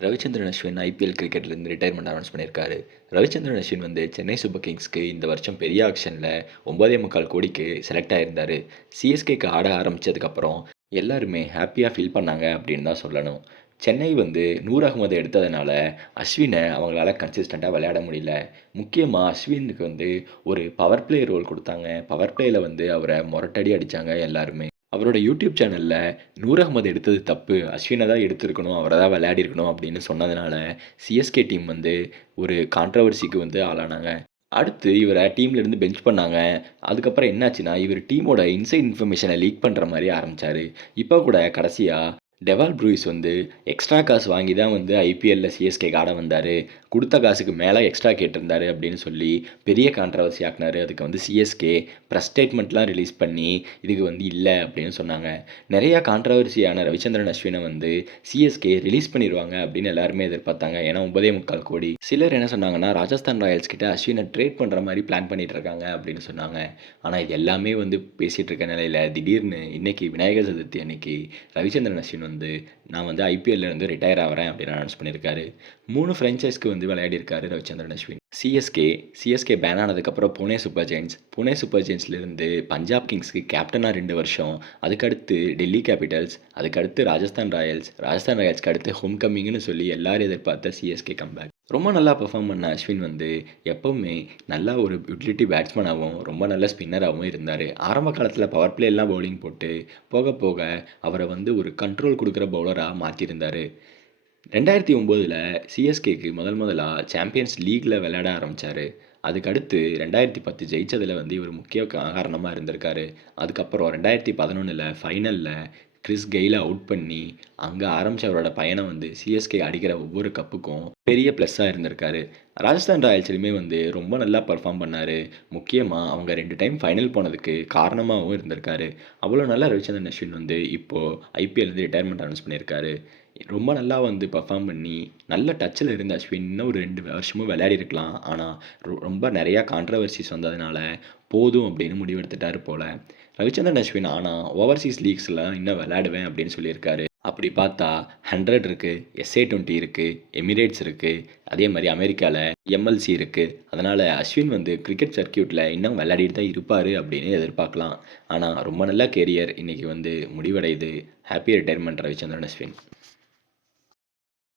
Ravichandran Ashwin IPL கிரிக்கெட்லேருந்து retirement announce பண்ணியிருக்காரு. ரவிச்சந்திரன் அஸ்வின் வந்து சென்னை சூப்பர் கிங்ஸ்க்கு இந்த வருஷம் பெரிய ஆக்ஷனில் 9.25 கோடிக்கு செலக்ட் ஆயிருந்தாரு. சிஎஸ்கேக்கு ஆட ஆரம்பிச்சதுக்கப்புறம் எல்லாருமே ஹாப்பியாக ஃபீல் பண்ணாங்க அப்படின்னு தான் சொல்லணும். சென்னை வந்து நூர் அகமது எடுத்ததுனால அஸ்வினை அவங்களால கன்சிஸ்டண்ட்டாக விளையாட முடியல. முக்கியமாக அஸ்வினுக்கு வந்து ஒரு பவர் பிளே ரோல் கொடுத்தாங்க. பவர் பிளேயில் வந்து அவரை மொரட்டடி அடித்தாங்க எல்லாருமே. அவரோட யூடியூப் சேனல்ல நூர் அகமது எடுத்தது தப்பு. அஸ்வின தான் எடுத்திருக்கணும். அவர தான் விளையாடியிருக்கணும் அப்படின்னு சொன்னதுனால, சிஎஸ்கே டீம் வந்து ஒரு கான்ட்ரோவர்சிக்கு வந்து ஆளானாங்க. அடுத்து இவர டீம்லேருந்து பெஞ்ச் பண்ணாங்க. அதுக்கப்புறம் என்னாச்சுன்னா, இவரு டீமோட இன்சைட் இன்ஃபர்மேஷன லீக் பண்ற மாரி ஆரம்பிச்சாரு. இப்போ கூட கடைசியா டெவால் ப்ரூயிஸ் வந்து எக்ஸ்ட்ரா காசு வாங்கி தான் வந்து ஐபிஎல்ல சிஎஸ்கேக்கு ஆட வந்தாரு. குடுத்த காசுக்கு மேல எக்ஸ்ட்ரா கேட்டிருந்தாரு அப்படின்னு சொல்லி பெரிய கான்ட்ரோவர்சி ஆக்குனாரு. அதுக்கு வந்து சிஎஸ்கே பிரஸ் ஸ்டேட்மெண்ட்லாம் ரிலீஸ் பண்ணி, இதுக்கு வந்து இல்ல அப்படின்னு சொன்னாங்க. நெறைய கான்ட்ரோவர்சியான ரவிச்சந்திரன் அஸ்வின வந்து சிஎஸ்கே ரிலீஸ் பண்ணிருவாங்க அப்படின்னு எல்லாருமே எதிர்பார்த்தாங்க. ஏன்னா 9.25 கோடி. சிலர் என்ன சொன்னாங்கன்னா, ராஜஸ்தான் ராயல்ஸ் கிட்ட அஸ்வின ட்ரேட் பண்ற மாரி பிளான் பண்ணிட்டு இருக்காங்க அப்படின்னு சொன்னாங்க. ஆனா இது எல்லாமே வந்து பேசிட்டு இருக்க நிலையில திடீர்னு இன்னைக்கு விநாயகர் சதுர்த்தி அன்னைக்கு ரவிச்சந்திரன் அஸ்வின் வந்து நான் வந்து ஐபிஎல்ல இருந்து ரிட்டயர் ஆகுறேன் அப்படின்னு அனௌன்ஸ் பண்ணியிருக்காரு. 3 ஃப்ரான்ச்சைஸ்க்கு வந்து விளையாடியிருக்காரு ரவிச்சந்திரன் அஸ்வின். சிஎஸ்கே பேன் ஆனதுக்கப்புறம் புனே சூப்பர் ஜெயின்ஸ்லேருந்து பஞ்சாப் கிங்ஸ்க்கு கேப்டனாக 2 வருஷம். அதுக்கடுத்து டெல்லி கேபிட்டல்ஸ், அதுக்கடுத்து ராஜஸ்தான் ராயல்ஸ்க்கு அடுத்து ஹோம் கம்மிங்னு சொல்லி எல்லாரும் எதிர்பார்த்த சிஎஸ்கே கம்பேக். ரொம்ப நல்லா பெர்ஃபார்ம் பண்ண அஸ்வின் வந்து எப்பவுமே நல்லா ஒரு யூட்டிலிட்டி பேட்ஸ்மேனாகவும் ரொம்ப நல்ல ஸ்பின்னராகவும் இருந்தார். ஆரம்ப காலத்தில் பவர் பிளேலாம் பவுலிங் போட்டு போக போக அவரை வந்து ஒரு கண்ட்ரோல் கொடுக்குற பவுலராக மாற்றிருந்தார். 2009ல் சிஎஸ்கேக்கு முதலா சாம்பியன்ஸ் லீக்ல விளையாட ஆரம்பிச்சாரு. அதுக்கடுத்து 2010 ஜெயிச்சதில் வந்து இவர் முக்கிய காரணமா இருந்திருக்காரு. அதுக்கப்புறம் 2011ல் ஃபைனல்ல கிறிஸ் கெயில அவுட் பண்ணி, அங்க ஆரம்பிச்ச அவரோட பயணம் வந்து சிஎஸ்கே அடிக்கிற ஒவ்வொரு கப்புக்கும் பெரிய ப்ளஸ்ஸா இருந்திருக்காரு. ராஜஸ்தான் ராயல்ஸ்லயுமே வந்து ரொம்ப நல்லா பெர்ஃபார்ம் பண்ணாரு. முக்கியமா அவங்க 2 டைம் ஃபைனல் போனதுக்கு காரணமாவும் இருந்திருக்காரு. அவ்வளோ நல்லா ரவிச்சந்திரன் அஸ்வின் வந்து இப்போ ஐபிஎல்லேருந்து ரிட்டயர்மெண்ட் அனௌன்ஸ் பண்ணியிருக்காரு. ரொம்ப நல்லா வந்து பெர்ஃபார்ம் பண்ணி, நல்ல டச்சில் இருந்த அஸ்வின் இன்னும் ஒரு 2 வருஷமும் விளையாடியிருக்கலாம். ஆனா, ரொம்ப நெறையா கான்ட்ரோவர்சிஸ் வந்ததுனால, போதும் அப்படின்னு முடிவெடுத்துட்டாரு போல. ரவிச்சந்திரன் அஸ்வின் ஆனா, ஓவர்சீஸ் லீக்ஸ்ல இன்னும் விளையாடுவேன் அப்படின்னு சொல்லியிருக்காரு. அப்படி பார்த்தா 100 இருக்கு, SA20 இருக்கு, எமிரேட்ஸ் இருக்கு, அதே மாரி அமெரிக்கால எம்எல்சி இருக்கு. அதனால அஸ்வின் வந்து கிரிக்கெட் சர்க்யூட்ல இன்னும் விளையாடிட்டு தான் இருப்பாரு அப்படின்னு எதிர்பார்க்கலாம். ஆனா, ரொம்ப நல்ல கேரியர் இன்னைக்கு வந்து முடிவடையுது. Happy retirement Ravichandran Ashwin.